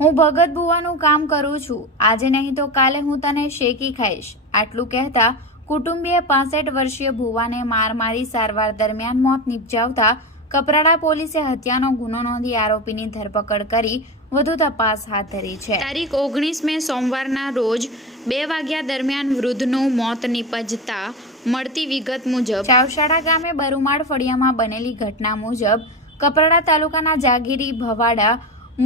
હું ભગત ભુવાનું કામ કરું છું, આજે નહીં તો કાલે હું તને શેકી ખાઈશ. આટલું કહેતા કુટુંબીએ 65 વર્ષીય ભુવાને માર મારી સારવાર દરમિયાન મોત નિપજાવતા કપરાડા પોલીસે હત્યાનો ગુનો નોંધી આરોપીની ધરપકડ કરી વધુ તપાસ હાથ ધરી છે. તારીખ 19 મે સોમવારના રોજ 2 વાગ્યા દરમિયાન વૃદ્ધનું મોત નિપજતા મળતી વિગત મુજબ ચાવશાળા ગામે બરુમાળ ફળિયામાં બનેલી ઘટના મુજબ કપરાડા તાલુકાના જાગીરી ભવાડા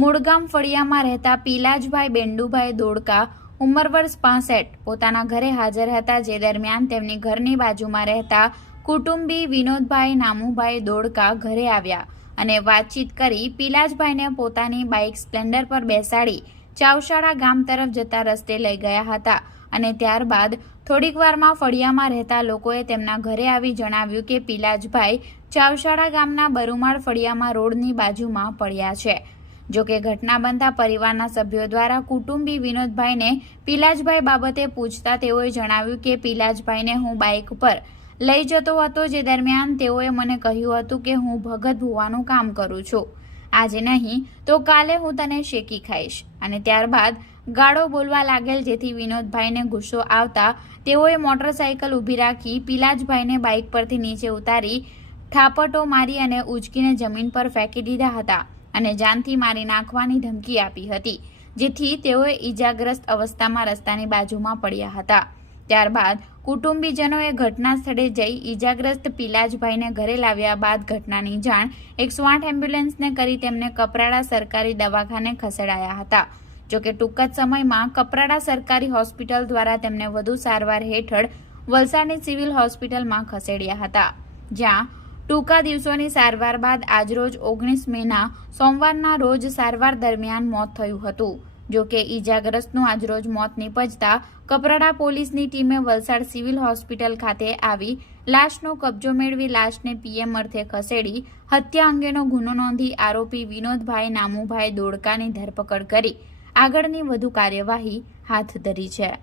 મૂળગામ ફળિયામાં રહેતા પીલાજભાઈ બેન્ડુભાઈ દોડકા ઉંમર વર્ષ 65 પોતાના ઘરે હાજર હતા, જે દરમિયાન તેમની ઘરની બાજુમાં રહેતા કુટુંબી વિનોદભાઈ નામુભાઈ દોડકા ઘરે આવ્યા અને વાતચીત કરી પીલાજભાઈને પોતાની બાઇક સ્પ્લેન્ડર પર બેસાડી ચાવશાળા ગામ તરફ જતા રસ્તે લઈ ગયા હતા અને ત્યારબાદ થોડીક વારમાં ફળિયામાં રહેતા લોકોએ તેમના ઘરે આવી જણાવ્યું કે પીલાજભાઈ ચાવશાળા ગામના બરુમાળ ફળિયામાં રોડની બાજુમાં પડ્યા છે. જોકે ઘટના બનતા પરિવારના સભ્યો દ્વારા કુટુંબી વિનોદભાઈને પીલાજભાઈ બાબતે પૂછતા તેઓએ જણાવ્યું કે પીલાજભાઈને હું બાઇક પર લઈ જતો હતો, જે દરમિયાન તેઓએ મને કહ્યું હતું કે હું ભગત ભુવાનું કામ કરું છું, આજે નહીં તો કાલે હું તને શેકી ખાઈશ અને ત્યારબાદ ગાળો બોલવા લાગેલ, જેથી વિનોદભાઈને ગુસ્સો આવતા તેઓએ મોટરસાઇકલ ઊભી રાખી પીલાજભાઈને બાઇક પરથી નીચે ઉતારી ઠાપટો મારી અને ઉંચકીને જમીન પર ફેંકી દીધા હતા અને જાનથી મારી નાખવાની ધમકી આપી હતી, જેથી તેઓએ ઈજાગ્રસ્ત અવસ્થામાં રસ્તાની બાજુમાં પડ્યા હતા. ત્યારબાદ કુટુંબીજનોએ ઘટના સ્થળે જઈ ઈજાગ્રસ્ત પીલાજભાઈને ઘરે લાવ્યા બાદ ઘટનાની જાણ 108 એમ્બ્યુલન્સને કરી તેમને કપરાડા સરકારી દવાખાને ખસેડાયા હતા. જોકે ટૂંક જ સમયમાં કપરાડા સરકારી હોસ્પિટલ દ્વારા તેમને વધુ સારવાર હેઠળ વલસાડની સિવિલ હોસ્પિટલમાં ખસેડ્યા હતા, જ્યાં ટૂંકા દિવસોની સારવાર બાદ આજરોજ 19 મેના સોમવારના રોજ સારવાર દરમિયાન મોત થયું હતું. જોકે ઈજાગ્રસ્તનું આજરોજ મોત નિપજતા કપરાડા પોલીસની ટીમે વલસાડ સિવિલ હોસ્પિટલ ખાતે આવી લાશનો કબજો મેળવી લાશને પીએમ અર્થે ખસેડી હત્યા અંગેનો ગુનો નોંધી આરોપી વિનોદભાઈ નામુભાઈ દોડકાની ધરપકડ કરી આગળની વધુ કાર્યવાહી હાથ ધરી છે.